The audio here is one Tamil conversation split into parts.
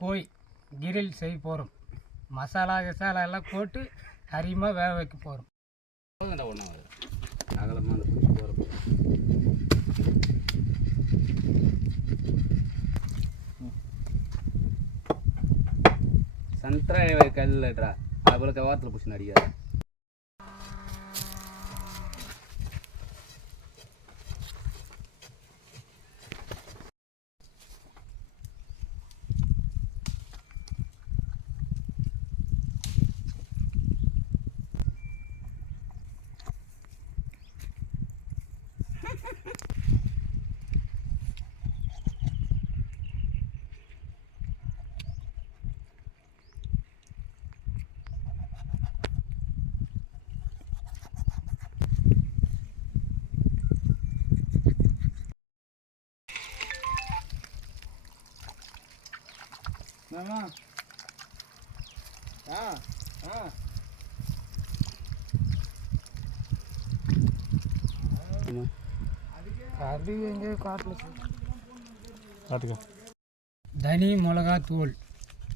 கோழி கிரில் செய்ய போகிறோம். மசாலா கிசாலா எல்லாம் போட்டு கறியமாக வேக வைக்க போகிறோம். சந்திரா கல்லுடா அதுபோல வாரத்தில் பிடிச்சி நடிகாது. மாமா அது எங்கே காட்டில் காட்டுங்க. தனி மிளகா தூள்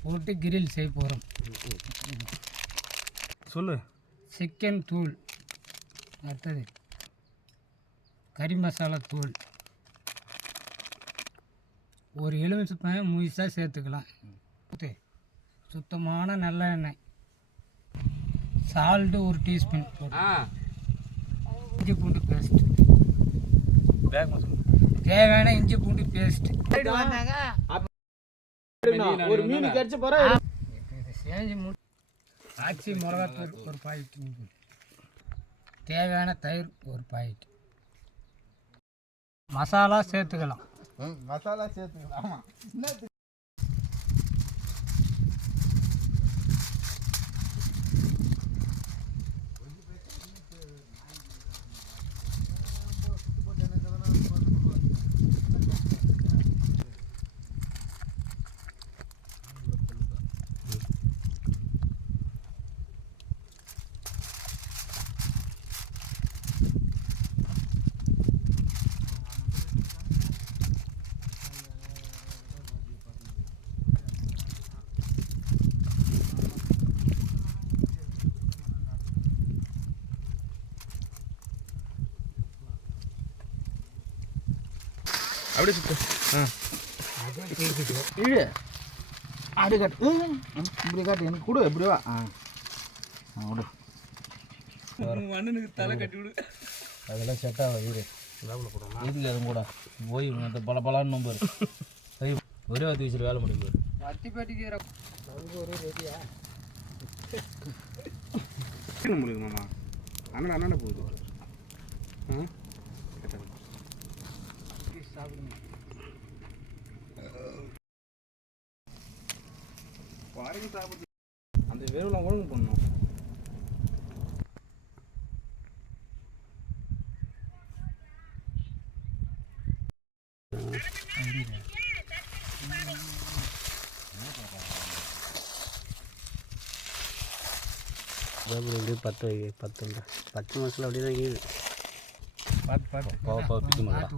போட்டு கிரில் செய்ய போகிறோம். சொல்லு. சிக்கன் தூள், அடுத்தது கறி மசாலா தூள், ஒரு எலுமிச்சை முழுசாக சேர்த்துக்கலாம். சுத்தமான நல்லெண்ணெய், சால்ட்டு ஒரு டீஸ்பூன் போட்டு, இஞ்சி பூண்டு பேஸ்ட், தேவையான இஞ்சி பூண்டு பேஸ்ட், ஒரு மீன் கடிச்சு போற செஞ்சு ஆச்சி மிளகாத்தூள் ஒரு பாக்கெட், தேவையான தயிர் ஒரு பாக்கெட், மசாலா சேர்த்துக்கலாம். மசாலா சேர்த்துக்கலாம். ஆமா, அப்படியே சுத்து. இழு அப்படி காட்டு, இப்படி காட்டு, எனக்கு கொடு, இப்படி வா. விடு, மண்ணுக்கு தலை கட்டி விடு. அதெல்லாம் செட் ஆகும். வீடு இதுக்கு அதுவும் கூட போய் பல பலான்னு நம்பர் ஒரே வாத்தி வச்சுட்டு வேலை முடியும். அத்திப்பேட்டிக்கு ஒரு ரெடியா முடியுது மாமா. அண்ணா அண்ணா போகுது. அந்த வேவெல்லாம் ஒழுங்கு பண்ணணும். அப்படியே 10 மாதத்தில் அப்படியே தான் இருக்குது. பார்த்து பிடிக்க மாட்டேன்.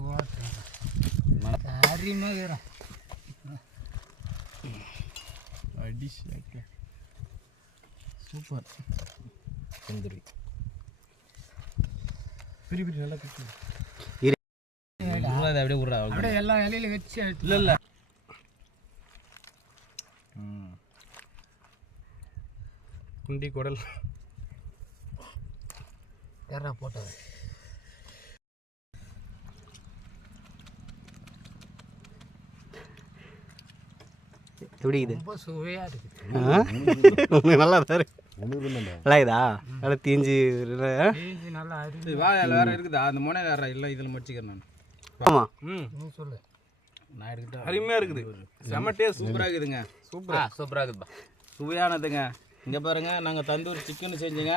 அடி சூப்பர். சுந்தரி பெரிய பெரிய நல்லா கட்டு. அப்படியே விட்றா. அப்படியே எல்லா இலையில வச்சு இல்லை இல்லை குண்டி குடல் யாரா போட்டது. எப்படி இது? ரொம்ப சுவையாக இருக்குது. நல்லா தான் இருக்கு. நல்லா இதா நல்லா தீஞ்சு நல்லா வாழை வேற இருக்குதா? அந்த முனை வேற இல்லை, இதில் முடிச்சுக்கிறேன் நான். ஆமாம். நீ சொல்லு. நான் எடுத்துட்டேன். அருமையாக இருக்குது. செம்ம டேஸ்ட். சூப்பராக இருக்குதுங்க. சூப்பராக இருக்குதுப்பா. சுவையானதுங்க. இங்கே பாருங்க, நாங்கள் தந்தூரி சிக்கன் செஞ்சுங்க.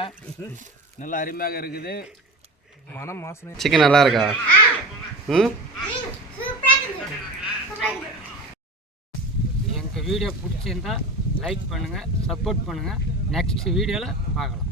நல்லா அருமையாக இருக்குது. மனம் வாசனை. சிக்கன் நல்லா இருக்கா? எங்கள் வீடியோ பிடிச்சிருந்தா லைக் பண்ணுங்கள், சப்போர்ட் பண்ணுங்கள். நெக்ஸ்ட் வீடியோவில் பார்க்கலாம்.